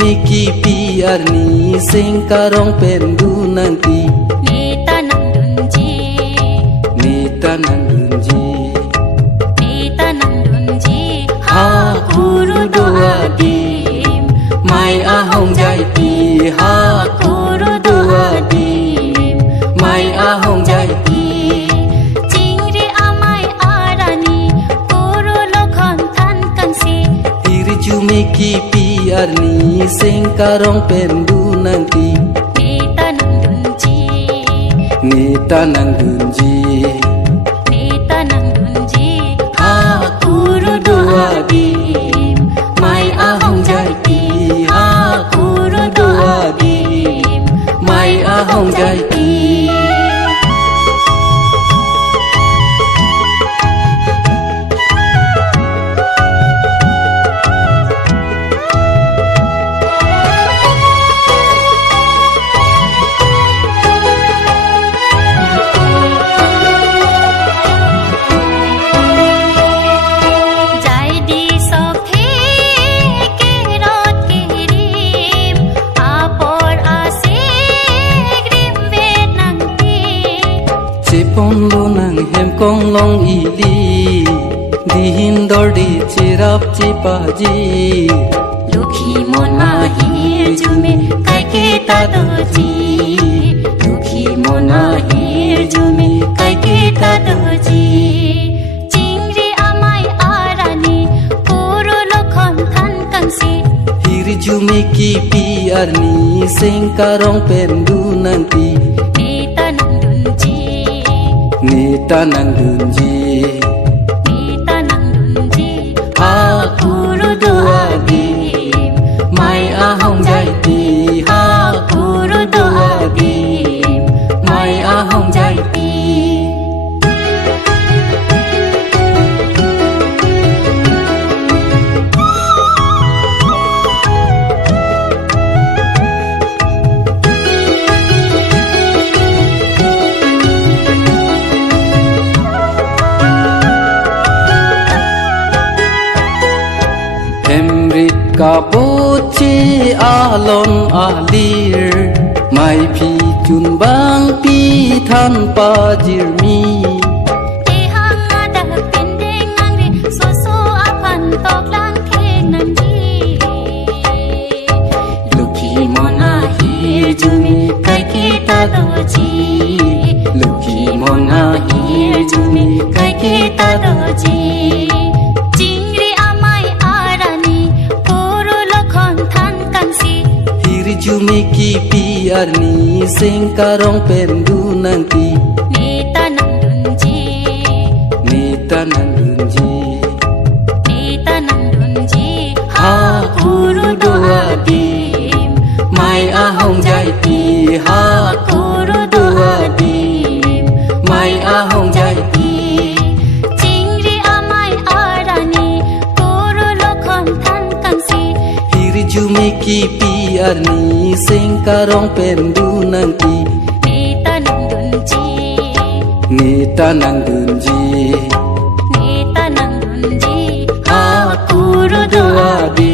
Jumeki piarni singkarong pendu nanti Neta nang dunji Neta nang dunji Neta nang dunji Ha kuru doa dim Mai ahong jaiti Ha kuru doa dim Mai ahong jaiti Jingri amai arani Kuru lokhon tan kansi Diri Jumeki piarni singkarong pendu nanti Neta nang dunji Neta nang dunji Neta nang dunji Ha kuru doa dim Mai ahong jaiti Ha kuru doa dim Mai ahong jaiti Pondlo nang hem kong long ili Dihin dordi chirap chipaji Lukhi mon mahir jume kai ke ta doji Lukhi mon mahir jume kai ke ta doji Jingri amai arani kuru lokhon than kansi Hiri Jumeki piarni singkarong pendu nanti Neta nang dunji Neta nang dunji Neta nang dunji Ha kuru doa dim Mai ahong jaiti Ha kuru doa dim Mai ahong jaiti Kabochi alon alir Mai pi chun bang pi than pa jirmi Ehang ada pendeng angri Soso apan tok lang kenandi Lukhi mon ahir jumi kai kita doji Lukhi mon ahir jumi kai kita doji Jingri amai arani Kuru lokhon than kansi Hiri Jumeki piarni singkarong pendu nanti Neta nang dunji Neta nang dunji Neta nang dunji Ha kuru doa dim Mai ahong jaiti Ha kuru doa dim Mai ahong jaiti Jingri amai arani Kuru lokhon than kansi Hiri Jumeki piarni singkarong pendu nanti Neta nang dunji Neta nang dunji Neta nang dunji Ha kuru doa dim